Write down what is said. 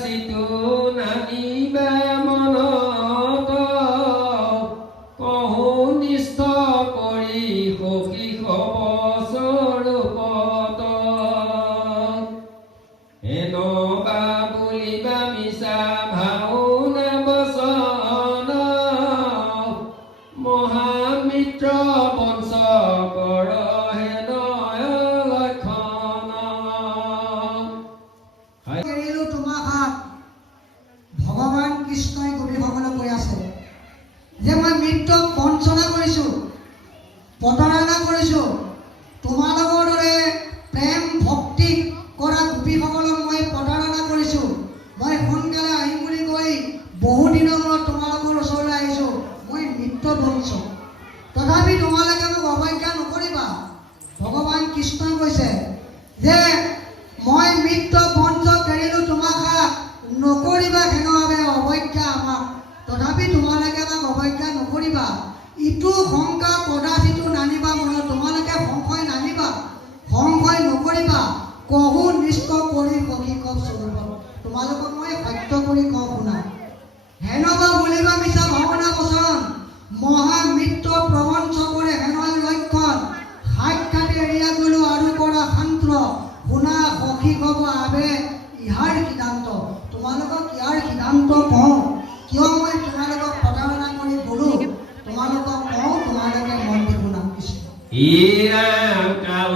সিটো নানিবা মনত কহু নিষ্ঠ কৰি সখী স্বৰূপত হেনবা বুলিবা মিছা ভাওনা বচন মহামিত্ৰ বংশ কৰ হেন লক্ষণ। এৰিলো তোমাক হাত ভগৱান কৃষ্ণই গোপীসকলক কৈ আছে যে মই মৃত্যুক বঞ্চনা কৰিছো, প্ৰতাৰণা কৰিছো। তোমালোকৰ দৰে প্ৰেম ভক্তি কৰা গোপীসকলক মই প্ৰতাৰণা কৰিছো। মই সোনকালে আহিম বুলি কৈ বহু দিনৰ মূৰত তোমালোকৰ ওচৰলৈ আহিছো। মই মৃত্যু বঞ্চ, তথাপি তোমালোকে মোক অৱজ্ঞা নকৰিবা। ভগৱান কৃষ্ণই কৈছে যে মই মৃত্যু বঞ্চক এৰিলো তোমাক হাত নকৰিবা হেনভাৱে অৱজ্ঞা আমাক, তথাপি তোমালোকে আমাক অৱজ্ঞা নকৰিবা। ইটো শংকা কদাচিতো নানিবা মনত, তোমালোকে সংশয় নানিবা, সংশয় নকৰিবা। কহু নিষ্ঠ কৰি সখী স্বৰূপত, তোমালোকক মই সত্য কৰি কওঁ শুনা। হেনবা বুলিবা মিছা ভাওনা বচন মহামিত্ৰ প্ৰবঞ্চ কৰে হেনয় লক্ষণ। সাক্ষাতে এৰিয়া গলো আৰু কৰা শান্ত্ৰ শুনা সখী কব আবে ইহাৰ সিদ্ধান্ত। তোমালোকক ইয়াৰ সিদ্ধান্ত কওঁ, কিয় মই তোমালোকক প্ৰতাৰণা কৰি গলো। তোমালোকক কওঁ, তোমালোকে মন দি শুনা। কৃষ্ণ ইৰা কাল